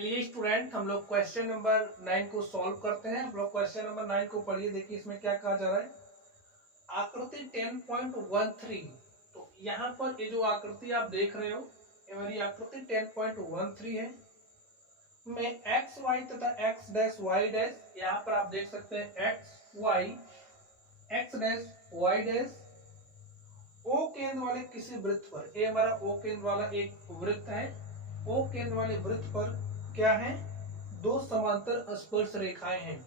चलिए स्टूडेंट, हम लोग क्वेश्चन नंबर 9 को सॉल्व करते हैं। हम लोग क्वेश्चन नंबर 9 को पढ़िए। देखिए इसमें क्या कहा जा रहा है। आकृति 10.13। तो यहाँ पर ये जो आकृति आप देख रहे हो, ये हमारी आकृति 10.13 है। में एक्स वाई तथा एक्स डैश वाई डैश, यहाँ पर आप देख सकते हैं X dash Y dash O केंद्र वाले किसी वृत्त पर, ये हमारा ओ केंद्र वाला एक वृत्त है। ओ केंद्र वाले वृत्त पर क्या है, दो समांतर स्पर्श रेखाएं हैं।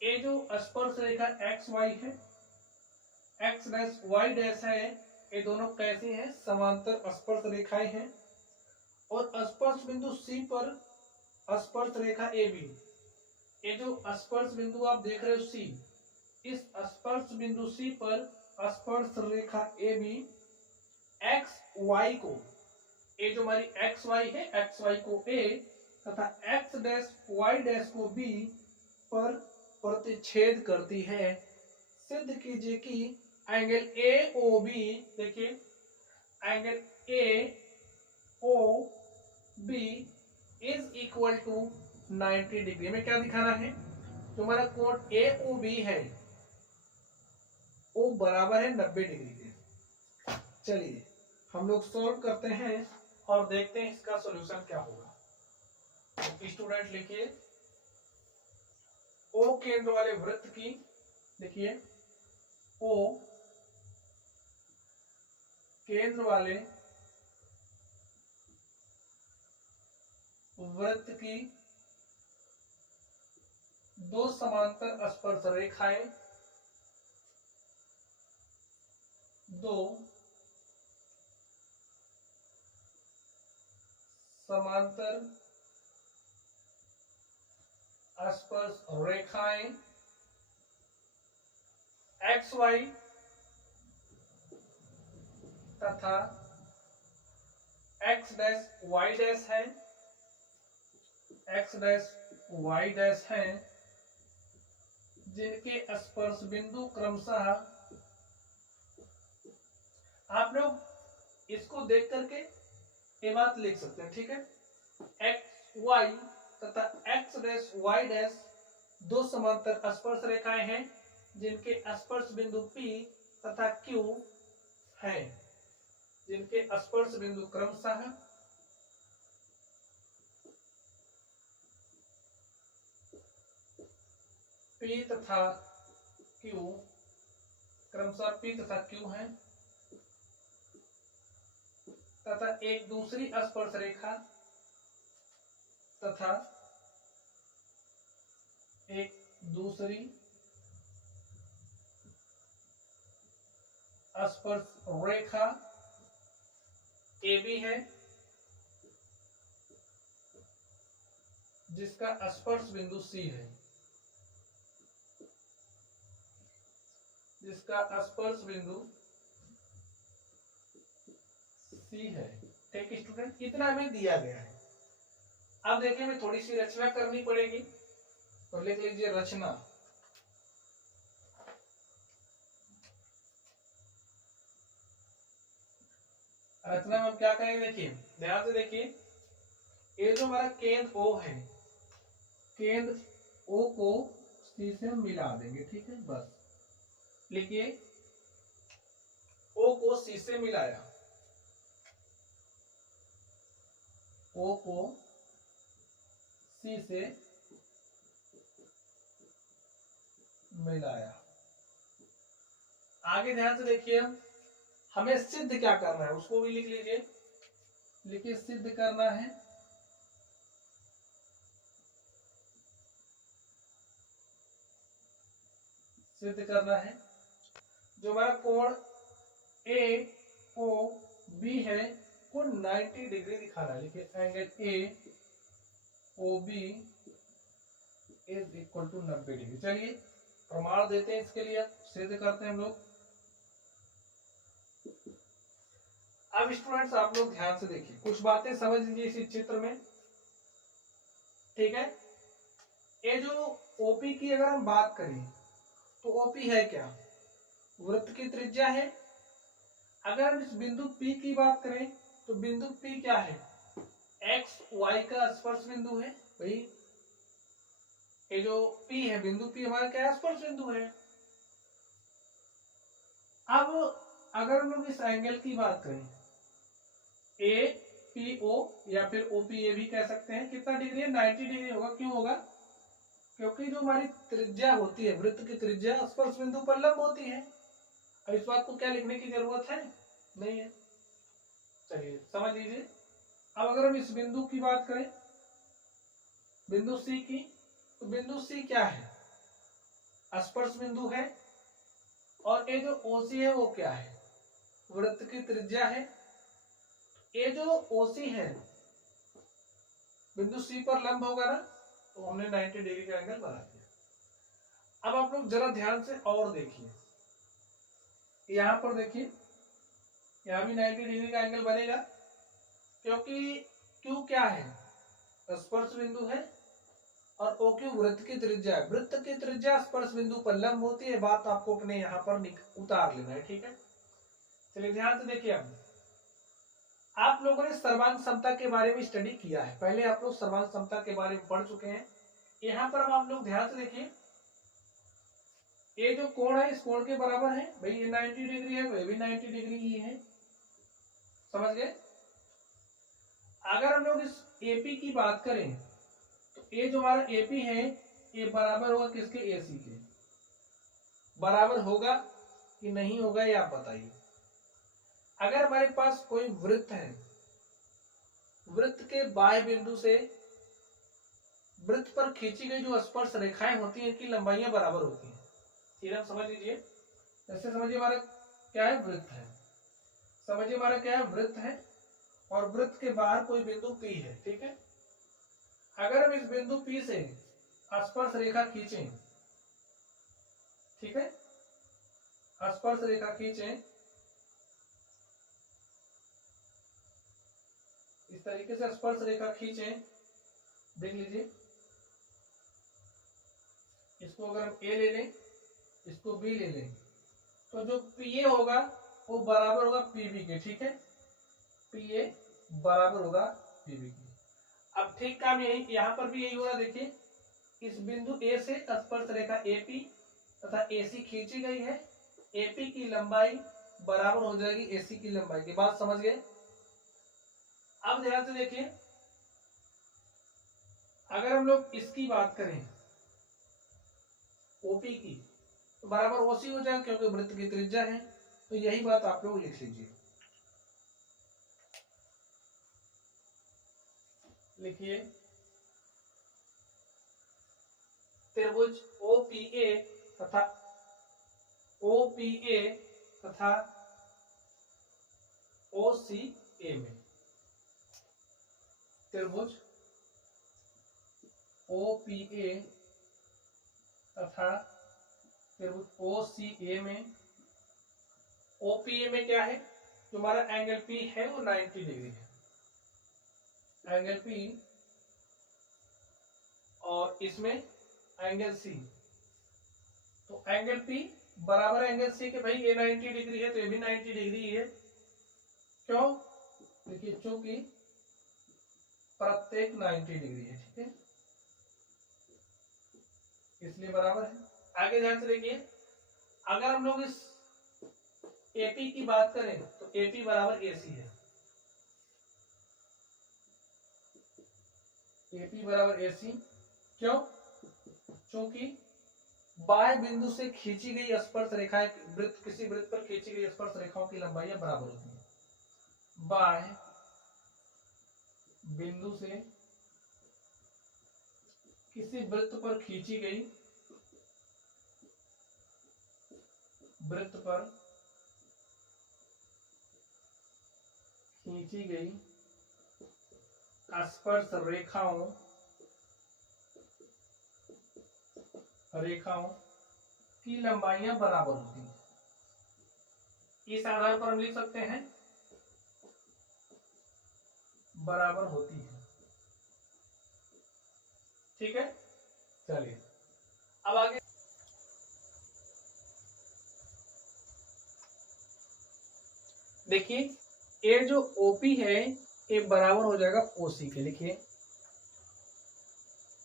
ये जो स्पर्श रेखा एक्स वाई है, एक्स डैश वाई डैश है, ये दोनों कैसी हैं, समांतर स्पर्श रेखाएं हैं। और स्पर्श बिंदु सी पर स्पर्श रेखा ए बी, ये जो स्पर्श बिंदु आप देख रहे हो सी, इस स्पर्श बिंदु सी पर स्पर्श रेखा ए बी एक्स वाई को, ये जो हमारी एक्स वाई है, एक्स वाई को ए तथा एक्स डैश वाई डैश को बी पर प्रतिच्छेद करती है। सिद्ध कीजिए कि एंगल ए ओ बी, देखिए angle A O B is equal to 90 degree. में क्या दिखाना है, जो हमारा कोण ए ओ बी है वो बराबर है 90 डिग्री के। चलिए हम लोग सॉल्व करते हैं और देखते हैं इसका सॉल्यूशन क्या होगा। तो स्टूडेंट लिखिए, ओ केंद्र वाले वृत्त की, देखिए ओ केंद्र वाले वृत्त की दो समांतर स्पर्श रेखाएं, दो समांतर स्पर्श रेखाएं एक्स वाई तथा एक्स डैश वाई डैश है, एक्स डैश वाई डैश है, जिनके स्पर्श बिंदु क्रमशः, आप लोग इसको देख करके ये बात लिख सकते हैं, ठीक है। एक्स वाई तथा एक्स डैश वाई डैश दो समांतर स्पर्श रेखाएं हैं, जिनके स्पर्श बिंदु P तथा Q है, जिनके स्पर्श बिंदु क्रमशः P तथा Q, क्रमशः P तथा Q है, तथा एक दूसरी स्पर्श रेखा तथा एक दूसरी स्पर्श रेखा AB है, जिसका स्पर्श बिंदु C है, जिसका स्पर्श बिंदु C है। ठीक स्टूडेंट, इतना हमें दिया गया है। अब देखिए हमें थोड़ी सी रचना करनी पड़ेगी, तो लिख लीजिए रचना। रचना में हम क्या करेंगे, देखिए ध्यान से देखिए, ये जो हमारा केंद्र O है, केंद्र O को C से मिला देंगे, ठीक है। बस लिखिए, O को C से मिलाया, O को C से मिलाया। आगे ध्यान से देखिए, हमें सिद्ध क्या करना है उसको भी लिख लीजिए। लिखिए सिद्ध करना है, सिद्ध करना है जो हमारा कोण ए ओ बी है वो 90 डिग्री दिखाना है। लिखिए angle A O B is equal to 90 degree. चलिए प्रमाण देते हैं इसके लिए, सिद्ध करते हैं हम लोग। अब स्टूडेंट्स आप लोग ध्यान से देखिए, कुछ बातें समझ लीजिए इस चित्र में, ठीक है। ये जो ओपी की अगर हम बात करें तो ओपी है क्या, वृत्त की त्रिज्या है। अगर हम इस बिंदु P की बात करें तो बिंदु P क्या है, एक्स वाई का स्पर्श बिंदु है भाई, ये जो P है, बिंदु P हमारा क्या है, स्पर्श बिंदु है। अब अगर हम लोग इस एंगल की बात करें, ए पी ओ या फिर ओ पी ए भी कह सकते हैं, कितना डिग्री है, 90 डिग्री होगा। क्यों होगा, क्योंकि जो हमारी त्रिज्या होती है, वृत्त की त्रिज्या स्पर्श बिंदु पर लंब होती है। अब इस बात को क्या लिखने की जरूरत है, नहीं है। चलिए समझ लीजिए। अब अगर हम इस बिंदु की बात करें, बिंदु सी की, तो बिंदु सी क्या है, स्पर्श बिंदु है। और ये जो ओसी है वो क्या है, वृत्त की त्रिज्या है। ये जो ओसी है बिंदु सी पर लंब होगा ना, तो हमने 90 डिग्री का एंगल बना दिया। अब आप लोग जरा ध्यान से और देखिए, यहां पर देखिए, यहां भी 90 डिग्री का एंगल बनेगा, क्योंकि क्यू क्या है, स्पर्श बिंदु है, और ओ क्यू वृत्त की त्रिज्या है। वृत्त की त्रिज्या स्पर्श बिंदु पर लंब होती है, बात आपको अपने यहां पर उतार लेना है, ठीक है। चलिए ध्यान से देखिए। अब आप लोगों ने सर्वांग समता के बारे में स्टडी किया है, पहले आप लोग सर्वांग समता के बारे में पढ़ चुके हैं। यहां पर अब आप लोग ध्यान से देखिए, ये जो कोण है इस कोण के बराबर है भाई, ये 90 डिग्री है, ये भी 90 डिग्री ही है, समझ गए। अगर हम लोग इस एपी की बात करें, तो ये जो हमारा एपी है ये बराबर होगा किसके, एसी के। बराबर होगा कि नहीं होगा ये आप बताइए। अगर हमारे पास कोई वृत्त है, वृत्त के बाह्य बिंदु से वृत्त पर खींची गई जो स्पर्श रेखाएं होती हैं, इनकी लंबाइयां बराबर होती हैं। ठीक है, समझ लीजिए। जैसे समझिए हमारा क्या है, वृत्त है, समझिए हमारा क्या है, वृत्त है, और वृत्त के बाहर कोई बिंदु P है, ठीक है। अगर हम इस बिंदु P से स्पर्श रेखा खींचें, ठीक है, स्पर्श रेखा खींचें इस तरीके से, स्पर्श रेखा खींचें, देख लीजिए। इसको अगर हम A ले लें, इसको B ले लें, तो जो PA होगा वो बराबर होगा PB के, ठीक है। PA बराबर होगा PB के। अब ठीक काम यही, यहां पर भी यही होगा। देखिए, इस बिंदु A से स्पर्श रेखा AP तथा AC खींची गई है, AP की लंबाई बराबर हो जाएगी AC की लंबाई की, बात समझ गए। अब ध्यान से देखिए, अगर हम लोग इसकी बात करें OP की, तो बराबर OC हो जाएगा, क्योंकि वृत्त की त्रिज्या है। तो यही बात आप लोग लिख लीजिए, लिखिए त्रिभुज OPA तथा OPA तथा OCA में, त्रिभुज OPA तथा त्रिभुज OCA में। OPA में क्या है, जो हमारा एंगल P है वो 90 डिग्री है, एंगल P, और इसमें एंगल C। तो एंगल P बराबर एंगल C के, भाई ये 90 डिग्री है तो ये भी 90 डिग्री है। क्यों, देखिए चूंकि प्रत्येक 90 डिग्री है, ठीक है, इसलिए बराबर है। आगे ध्यान से देखिए, अगर हम लोग इस AP की बात करें, तो AP बराबर AC है, AP बराबर AC। क्यों, क्योंकि बाह्य बिंदु से खींची गई स्पर्श रेखाएं, वृत्त, किसी वृत्त पर खींची गई स्पर्श रेखाओं की लंबाइयां बराबर होती है। बाह्य बिंदु से किसी वृत्त पर खींची गई, वृत्त पर खींची गई स्पर्श रेखाओं की लंबाइयां बराबर होती हैं। इस आधार पर हम लिख सकते हैं बराबर होती है, ठीक है। चलिए अब आगे देखिए, ये जो OP है ए बराबर हो जाएगा ओसी के। लिखिए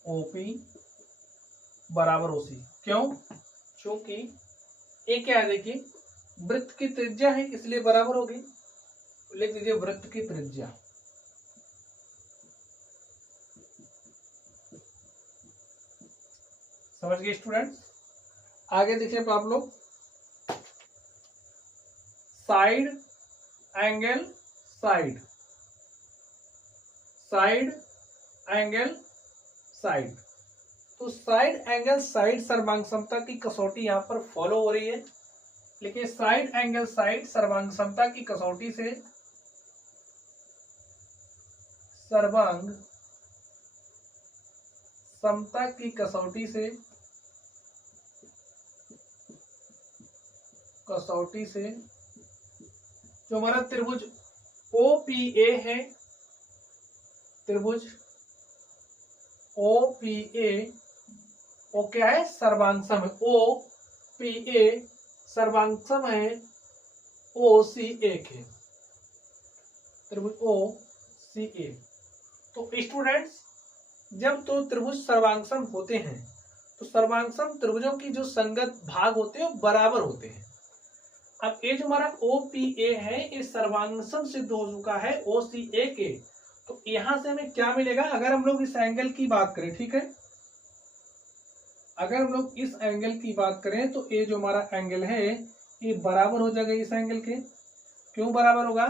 ओपी बराबर ओसी। क्यों? क्योंकि ए क्या है, देखिए वृत्त की त्रिज्या है इसलिए बराबर होगी। लिख दीजिए वृत्त की त्रिज्या। समझ गए स्टूडेंट्स? आगे देखिए आप लोग, side angle side, side angle side. तो साइड एंगल साइड सर्वांग समता की कसौटी यहां पर फॉलो हो रही है। लेकिन साइड एंगल साइड सर्वांग समता की कसौटी से, सर्वांग समता की कसौटी से, कसौटी से जो हमारा त्रिभुज OPA है, त्रिभुज OPA वो क्या है, सर्वांगसम है। OPA सर्वांगसम है OCA के, त्रिभुज OCA। तो स्टूडेंट्स जब तो त्रिभुज सर्वांगसम होते हैं तो सर्वांगसम त्रिभुजों की जो संगत भाग होते हैं वो बराबर होते हैं। अब ये जो हमारा OPA है ये सर्वांगसम सिद्ध हो चुका है OCA के। तो यहां से हमें क्या मिलेगा, अगर हम लोग इस एंगल की बात करें, ठीक है, अगर हम लोग इस एंगल की बात करें तो ये जो हमारा एंगल है ये बराबर हो जाएगा इस एंगल के। क्यों बराबर होगा?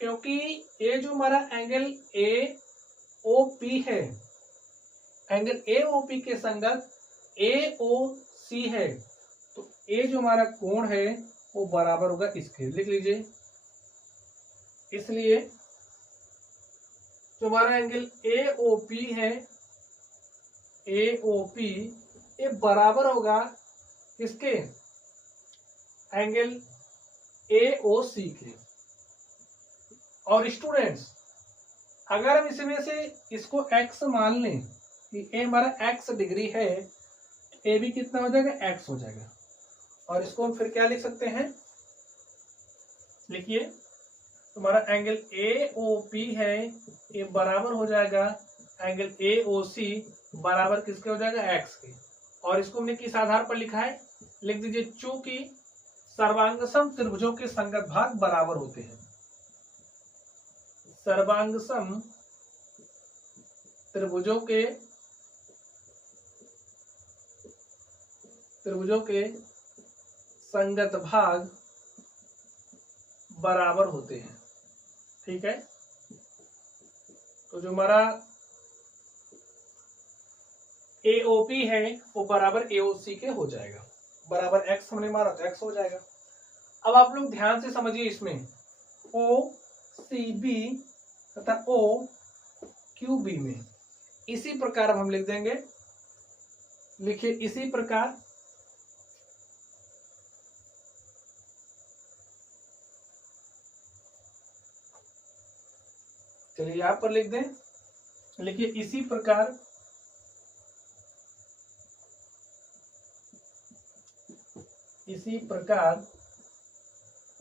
क्योंकि ये जो हमारा एंगल AOP है, एंगल AOP के संगत AOC है, तो ये जो हमारा कोण है वो बराबर होगा इसके। लिख लीजिए, इसलिए जो हमारा एंगल AOP है, AOP ये बराबर होगा किसके, एंगल AOC के। और स्टूडेंट्स अगर हम इसमें से इसको x मान लें कि a हमारा x डिग्री है, a भी कितना हो जाएगा, x हो जाएगा। और इसको हम फिर क्या लिख सकते हैं, लिखिए तुम्हारा एंगल AOP है ये बराबर हो जाएगा एंगल AOC बराबर किसके हो जाएगा, x के। और इसको हमने किस आधार पर लिखा है, लिख दीजिए चूंकि सर्वांगसम त्रिभुजों के संगत भाग बराबर होते हैं। सर्वांगसम त्रिभुजों के संगत भाग बराबर होते हैं। ठीक है, तो जो हमारा AOP है वो बराबर AOC के हो जाएगा। बराबर x हमने मारा तो x हो जाएगा। अब आप लोग ध्यान से समझिए, इसमें OCB तथा OQB में इसी प्रकार हम लिख देंगे। लिखिए इसी प्रकार चलिए यहां पर लिख दें, लिखिए इसी प्रकार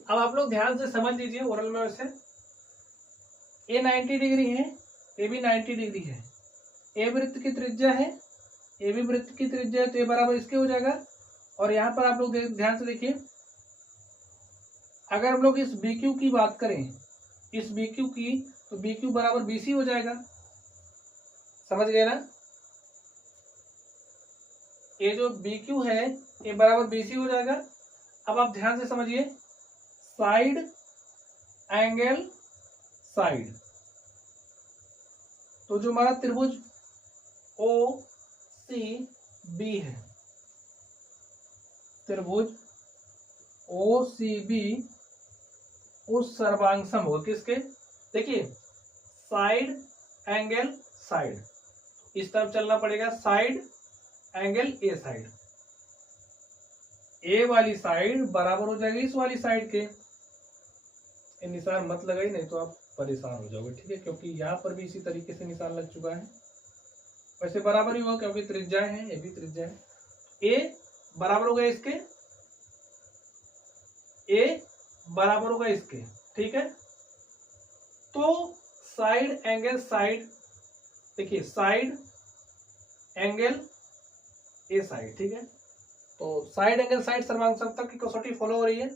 अब आप लोग ध्यान से समझ लीजिए ओरल में। वैसे ए 90 डिग्री है, ए भी 90 डिग्री है, ए वृत्त की त्रिज्या है, ए भी वृत्त की त्रिज्या है, तो ए बराबर इसके हो जाएगा। और यहाँ पर आप लोग ध्यान से देखिए, अगर हम लोग इस BQ की बात करें, इस BQ की, तो BQ बराबर BC हो जाएगा। समझ गए ना? ये जो BQ है ये बराबर BC हो जाएगा। अब आप ध्यान से समझिए, साइड एंगल साइड, तो जो हमारा त्रिभुज OCB है, त्रिभुज OCB उस सर्वांगसम हो किसके, देखिए साइड एंगल साइड, इस तरफ चलना पड़ेगा, साइड एंगल ए साइड, ए वाली साइड बराबर हो जाएगी इस वाली साइड के। निशान मत लगाइए नहीं तो आप परेशान हो जाओगे, ठीक है, क्योंकि यहाँ पर भी इसी तरीके से निशान लग चुका है। वैसे बराबर ही होगा क्योंकि त्रिज्याएं हैं, ये भी त्रिज्या है। ए बराबर होगा इसके, ए बराबर होगा इसके, ठीक है। तो साइड एंगल साइड, देखिए साइड एंगल ए साइड, ठीक है। तो साइड एंगल साइड सर्वांग समतल की कसौटी फॉलो हो रही है।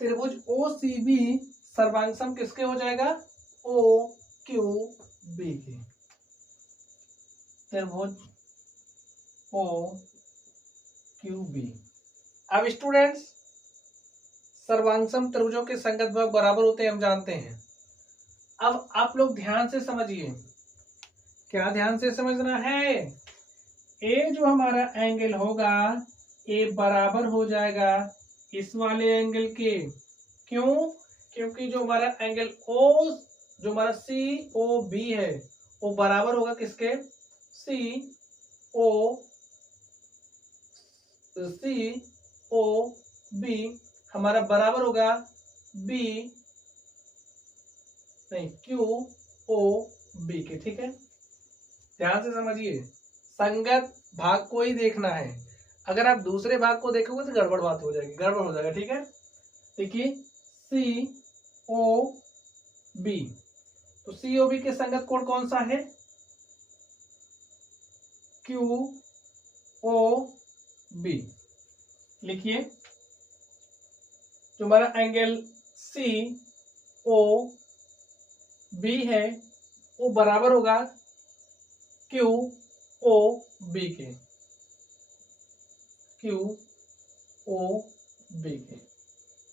त्रिभुज ओ सी बी सर्वांग किसके हो जाएगा, ओ क्यू बी के। त्रिभुज ओ क्यू बी। अब स्टूडेंट्स, सर्वांगसम त्रिभुजों के संगत भाग बराबर होते हैं, हम जानते हैं। अब आप लोग ध्यान से समझिए, क्या ध्यान से समझना है, ए जो हमारा एंगल होगा, ए बराबर हो जाएगा इस वाले एंगल के। क्यों? क्योंकि जो हमारा एंगल ओ, जो हमारा सी ओ बी है, वो बराबर होगा किसके, सी ओ बी हमारा बराबर होगा बी, नहीं क्यू ओ बी के, ठीक है। ध्यान से समझिए, संगत भाग को ही देखना है, अगर आप दूसरे भाग को देखोगे तो गड़बड़ बात हो जाएगी, गड़बड़ हो जाएगा, ठीक है। देखिए सी ओ बी, तो सी ओ बी के संगत कोण कौन सा है, क्यू ओ बी। लिखिए, जो हमारा एंगल सी ओ बी है वो बराबर होगा क्यू ओ बी के, क्यू ओ बी के।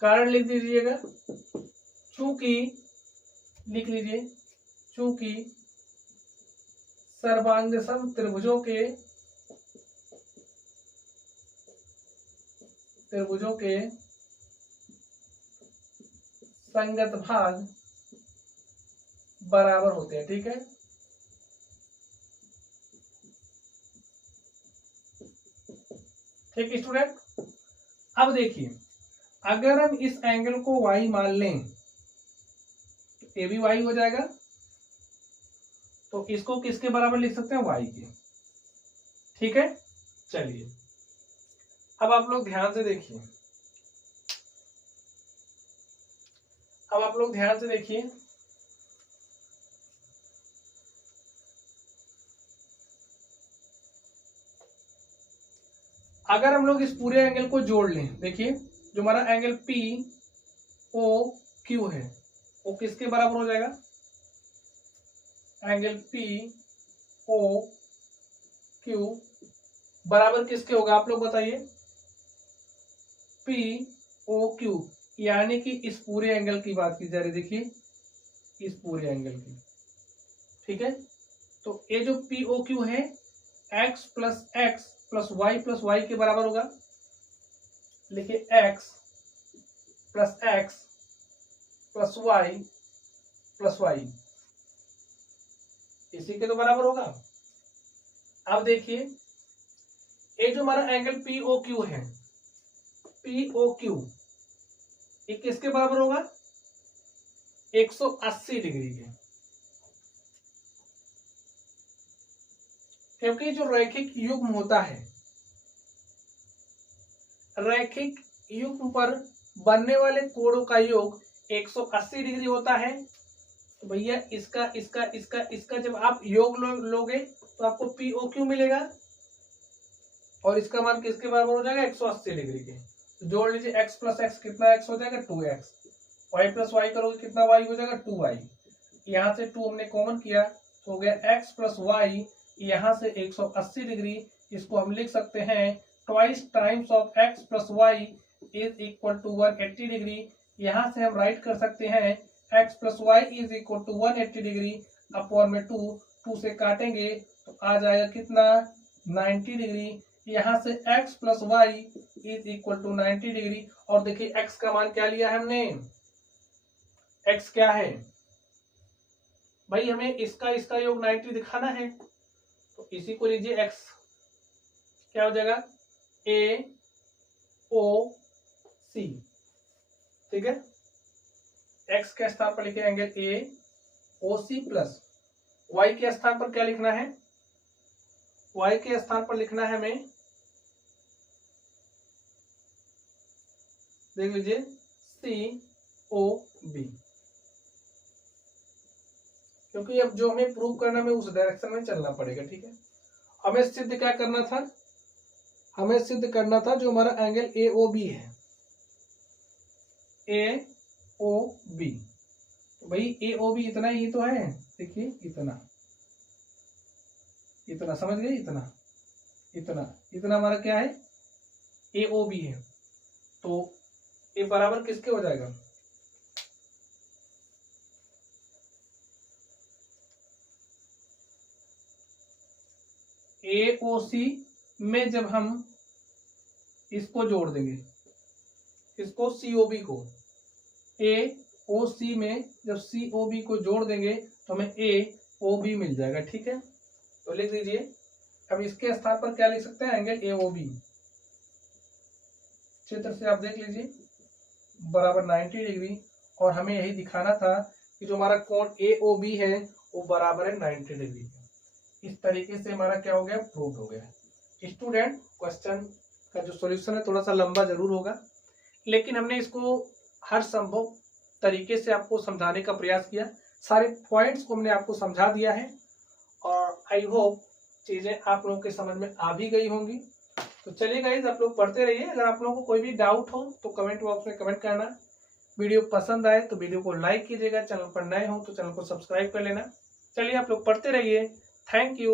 कारण लिख दीजिएगा, चूंकि, लिख लीजिए, चूंकि सर्वांगसम त्रिभुजों के संगत भाग बराबर होते हैं, ठीक है। ठीक स्टूडेंट, अब देखिए, अगर हम इस एंगल को y मान लें, ए भी y हो जाएगा, तो इसको किसके बराबर लिख सकते हैं, y के, ठीक है। चलिए, अब आप लोग ध्यान से देखिए, अब आप लोग ध्यान से देखिए, अगर हम लोग इस पूरे एंगल को जोड़ लें, देखिए जो हमारा एंगल पी ओ क्यू है वो किसके बराबर हो जाएगा, एंगल पी ओ क्यू बराबर किसके होगा, आप लोग बताइए, पी ओ क्यू, यानी कि इस पूरे एंगल की बात की जा रही, देखिए इस पूरे एंगल की, ठीक है। तो ये जो पी ओ क्यू है x प्लस वाई के बराबर होगा। लिखिए x प्लस वाई इसी के तो बराबर होगा। अब देखिए, ये जो हमारा एंगल पी ओ क्यू है, पी ओ क्यू ये किसके बराबर होगा, 180 डिग्री के, क्योंकि जो रैखिक युग्म होता है, रैखिक युग्म पर बनने वाले कोणों का योग 180 डिग्री होता है। तो भैया इसका इसका इसका इसका जब आप योग लोगे तो आपको पी ओ क्यू मिलेगा, और इसका मान किसके बराबर हो जाएगा, 180 डिग्री के। तो जोड़ लीजिए, x प्लस एक्स कितना x हो जाएगा, 2x, y प्लस वाई करोगे कितना y हो जाएगा, 2y। यहाँ से 2 हमने कॉमन किया तो हो गया x प्लस वाई, यहाँ से 180 डिग्री, इसको हम लिख सकते हैं twice times of x plus Y is equal to 180 degree. यहाँ से हम राइट कर सकते हैं x plus Y is equal to 180 degree upon में 2 से काटेंगे तो आ जाएगा कितना, 90 डिग्री। यहाँ से x plus Y is equal to 90 degree, और देखिए x का मान क्या लिया है हमने, x क्या है भाई, हमें इसका योग 90 दिखाना है, तो इसी को लीजिए, x क्या हो जाएगा, ए ओ सी, ठीक है। x के स्थान पर लिखे angle A O C plus y के स्थान पर क्या लिखना है, y के स्थान पर लिखना है हमें, देख लीजिए COB, क्योंकि अब जो हमें प्रूव करना है उस डायरेक्शन में चलना पड़ेगा। ठीक है, हमें सिद्ध क्या करना था, हमें सिद्ध करना था जो हमारा एंगल AOB है, AOB, तो भाई AOB इतना ही तो है, देखिए इतना, इतना समझ गए, इतना इतना इतना हमारा क्या है, AOB है। तो ये बराबर किसके हो जाएगा, AOC में जब हम इसको जोड़ देंगे, इसको COB को, AOC में जब COB को जोड़ देंगे तो हमें AOB मिल जाएगा। ठीक है, तो लिख लीजिए, अब इसके स्थान पर क्या लिख सकते हैं, एंगल AOB, चित्र से आप देख लीजिए बराबर 90 डिग्री, और हमें यही दिखाना था कि जो हमारा कोण AOB है वो बराबर है 90 डिग्री। इस तरीके से हमारा क्या हो गया, प्रूव हो गया। स्टूडेंट, क्वेश्चन का जो सॉल्यूशन है थोड़ा सा लंबा जरूर होगा, लेकिन हमने इसको हर संभव तरीके से आपको समझाने का प्रयास किया, सारे पॉइंट्स को हमने आपको समझा दिया है, और आई होप चीजें आप लोगों के समझ में आ भी गई होंगी। तो चलिए गाइस, आप लोग पढ़ते रहिए। अगर आप लोगों को कोई भी डाउट हो तो कमेंट बॉक्स में कमेंट करना। वीडियो पसंद आए तो वीडियो को लाइक कीजिएगा, चैनल पर नए हो तो चैनल को सब्सक्राइब कर लेना। चलिए आप लोग पढ़ते रहिए। Thank you.